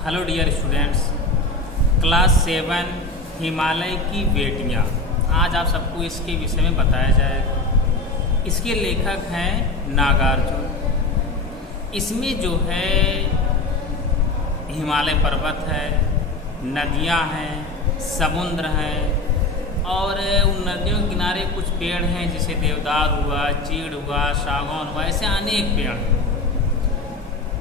Hello dear students, class 7 Himalaya की बेटियां। आज आप सबको इसके विषय में बताया जाएगा। इसके लेखक हैं नागार्जुन। इसमें जो है हिमालय पर्वत है, नदियां हैं, समुद्र है और उन नदियों के किनारे कुछ पेड़ हैं जैसे देवदार हुआ, चीड़ हुआ, सागौन हुआ, ऐसे अनेक पेड़ हैं।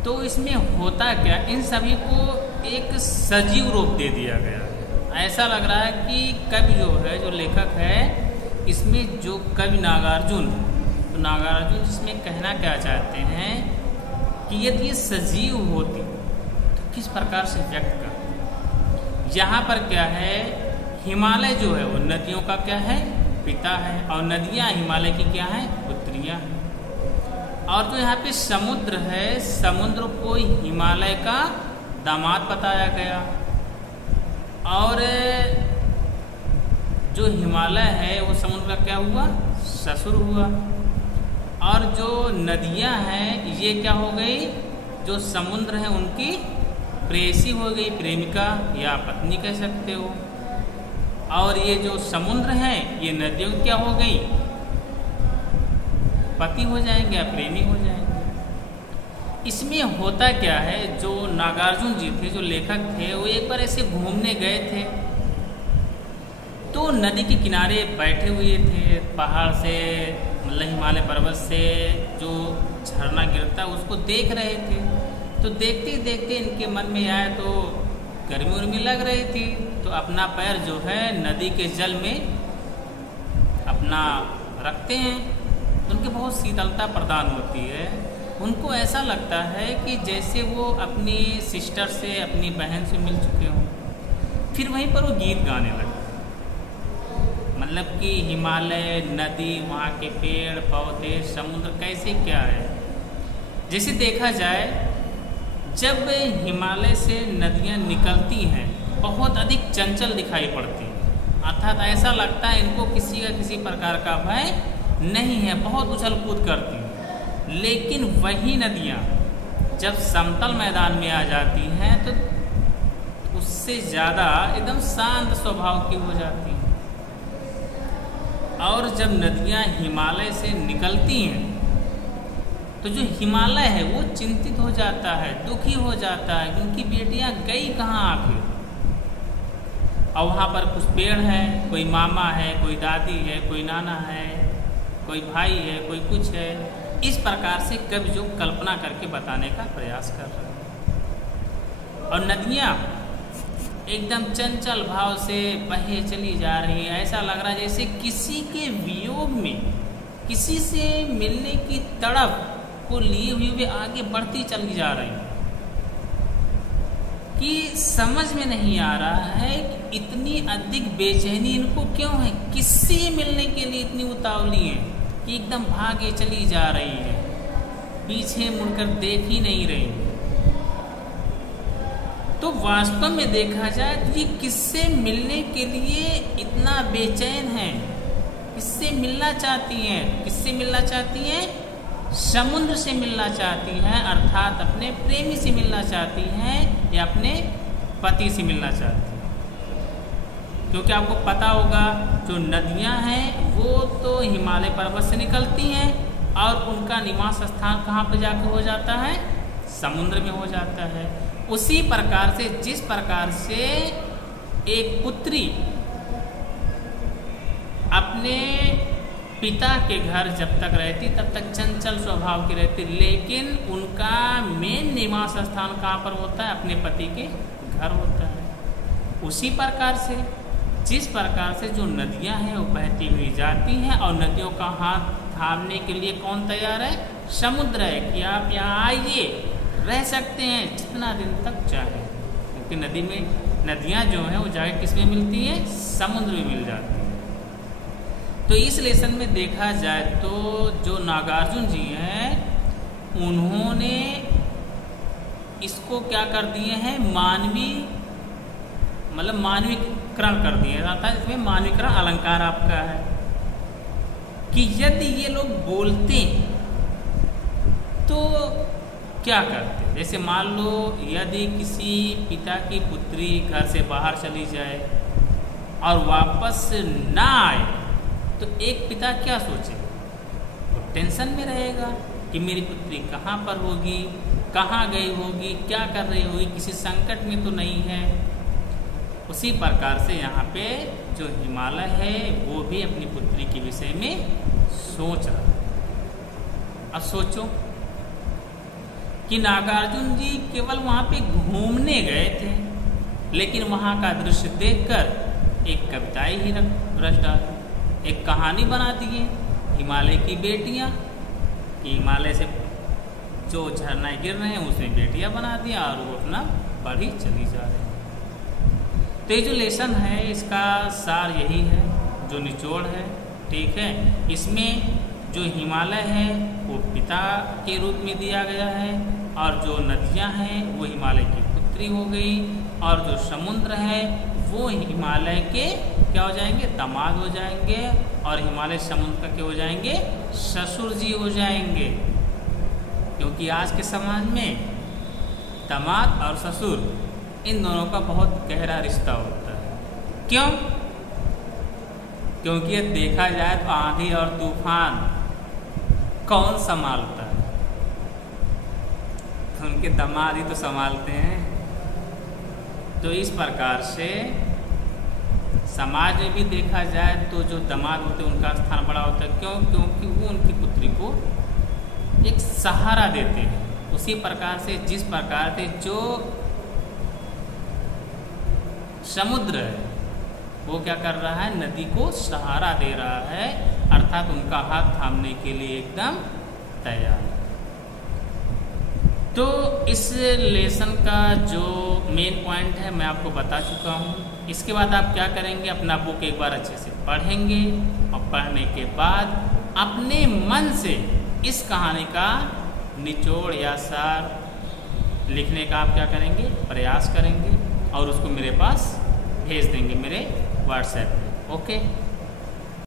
तो इसमें होता क्या, इन सभी को एक सजीव रूप दे दिया गया है। ऐसा लग रहा है कि कवि जो है, जो लेखक है, इसमें जो कवि नागार्जुन, तो नागार्जुन इसमें कहना क्या चाहते हैं कि यदि ये सजीव होती तो किस प्रकार से व्यक्त करती। यहाँ पर क्या है, हिमालय जो है वो नदियों का क्या है, पिता है, और नदियाँ हिमालय की क्या हैं, पुत्रियाँ हैं। और जो यहाँ पे समुद्र है, समुद्र को हिमालय का दामाद बताया गया। और जो हिमालय है वो समुद्र का क्या हुआ, ससुर हुआ। और जो नदियाँ हैं ये क्या हो गई, जो समुद्र है उनकी प्रेयसी हो गई, प्रेमिका या पत्नी कह सकते हो। और ये जो समुद्र है ये नदियों क्या हो गई, पति हो जाएंगे या प्रेमी हो जाएंगे। इसमें होता क्या है, जो नागार्जुन जी थे, जो लेखक थे, वो एक बार ऐसे घूमने गए थे तो नदी के किनारे बैठे हुए थे। पहाड़ से मतलब हिमालय पर्वत से जो झरना गिरता उसको देख रहे थे। तो देखते देखते इनके मन में आया, तो गर्मी उर्मी लग रही थी, तो अपना पैर जो है नदी के जल में अपना रखते हैं। उनके बहुत शीतलता प्रदान होती है। उनको ऐसा लगता है कि जैसे वो अपनी सिस्टर से, अपनी बहन से मिल चुके हों। फिर वहीं पर वो गीत गाने लगे, मतलब कि हिमालय, नदी, वहाँ के पेड़ पौधे, समुद्र कैसे क्या है। जैसे देखा जाए, जब हिमालय से नदियाँ निकलती हैं बहुत अधिक चंचल दिखाई पड़ती हैं, अर्थात ऐसा लगता है इनको किसी का किसी प्रकार का भय नहीं है, बहुत उछल कूद करती हैं। लेकिन वही नदियाँ जब समतल मैदान में आ जाती हैं तो उससे ज़्यादा एकदम शांत स्वभाव की हो जाती हैं। और जब नदियाँ हिमालय से निकलती हैं तो जो हिमालय है वो चिंतित हो जाता है, दुखी हो जाता है कि उनकी बेटियाँ गई कहाँ आखिर। और वहाँ पर कुछ पेड़ हैं, कोई मामा है, कोई दादी है, कोई नाना है, कोई भाई है, कोई कुछ है। इस प्रकार से कवि जो कल्पना करके बताने का प्रयास कर रहे हैं। और नदियाँ एकदम चंचल भाव से बहे चली जा रही है। ऐसा लग रहा है जैसे किसी के वियोग में, किसी से मिलने की तड़प को लिए हुए वे आगे बढ़ती चली जा रही है। कि समझ में नहीं आ रहा है कि इतनी अधिक बेचैनी इनको क्यों है, किससे मिलने के लिए इतनी उतावली है कि एकदम भागे चली जा रही है, पीछे मुड़कर देख ही नहीं रही। तो वास्तव में देखा जाए तो ये किससे मिलने के लिए इतना बेचैन है, किससे मिलना चाहती हैं, किससे मिलना चाहती हैं, समुद्र से मिलना चाहती हैं, अर्थात अपने प्रेमी से मिलना चाहती हैं या अपने पति से मिलना चाहती हैं। क्योंकि आपको पता होगा जो नदियां हैं वो तो हिमालय पर्वत से निकलती हैं और उनका निवास स्थान कहाँ पर जाकर हो जाता है, समुद्र में हो जाता है। उसी प्रकार से जिस प्रकार से एक पुत्री अपने पिता के घर जब तक रहती तब तक चंचल स्वभाव की रहती, लेकिन उनका मेन निवास स्थान कहाँ पर होता है, अपने पति के घर होता है। उसी प्रकार से जिस प्रकार से जो नदियां हैं वो बहती हुई जाती हैं और नदियों का हाथ थामने के लिए कौन तैयार है, समुद्र है कि आप यहाँ आइए, रह सकते हैं जितना दिन तक चाहें। क्योंकि नदी में नदियाँ जो हैं वो जाके किस में मिलती हैं, समुद्र में मिल जाती हैं। तो इस लेसन में देखा जाए तो जो नागार्जुन जी हैं उन्होंने इसको क्या कर दिए हैं, मानवीय मतलब मानवीकरण कर दिए, अर्थात इसमें मानवीकरण अलंकार आपका है कि यदि ये लोग बोलते तो क्या करते। जैसे मान लो यदि किसी पिता की पुत्री घर से बाहर चली जाए और वापस ना आए तो एक पिता क्या सोचे, वो टेंशन में रहेगा कि मेरी पुत्री कहाँ पर होगी, कहाँ गई होगी, क्या कर रही होगी, किसी संकट में तो नहीं है। उसी प्रकार से यहाँ पे जो हिमालय है वो भी अपनी पुत्री के विषय में सोच रहा है। अब सोचो कि नागार्जुन जी केवल वहाँ पे घूमने गए थे, लेकिन वहाँ का दृश्य देखकर एक कविता ही रच डाली, एक कहानी बना दिए हिमालय की बेटियाँ, कि हिमालय से जो झरना गिर रहे हैं उसमें बेटियाँ बना दिया और वो अपना पढ़ी चली जा रही है। तो ये जो लेसन है इसका सार यही है, जो निचोड़ है, ठीक है। इसमें जो हिमालय है वो पिता के रूप में दिया गया है, और जो नदियां हैं वो हिमालय की पुत्री हो गई, और जो समुद्र है वो हिमालय के क्या हो जाएंगे, दामाद हो जाएंगे, और हिमालय समुद्र का क्या हो जाएंगे, ससुर जी हो जाएंगे। क्योंकि आज के समाज में दामाद और ससुर इन दोनों का बहुत गहरा रिश्ता होता है। क्यों? क्योंकि ये देखा जाए तो आंधी और तूफान कौन संभालता है, तो उनके दामाद ही तो संभालते हैं। तो इस प्रकार से समाज में भी देखा जाए तो जो दामाद होते हैं उनका स्थान बड़ा होता है। क्यों? क्योंकि वो उनकी पुत्री को एक सहारा देते हैं। उसी प्रकार से जिस प्रकार से जो समुद्र है वो क्या कर रहा है, नदी को सहारा दे रहा है, अर्थात उनका हाथ थामने के लिए एकदम तैयार है। तो इस लेसन का जो मेन पॉइंट है मैं आपको बता चुका हूँ। इसके बाद आप क्या करेंगे, अपना बुक एक बार अच्छे से पढ़ेंगे, और पढ़ने के बाद अपने मन से इस कहानी का निचोड़ या सार लिखने का आप क्या करेंगे, प्रयास करेंगे, और उसको मेरे पास भेज देंगे मेरे व्हाट्सएप पे। ओके।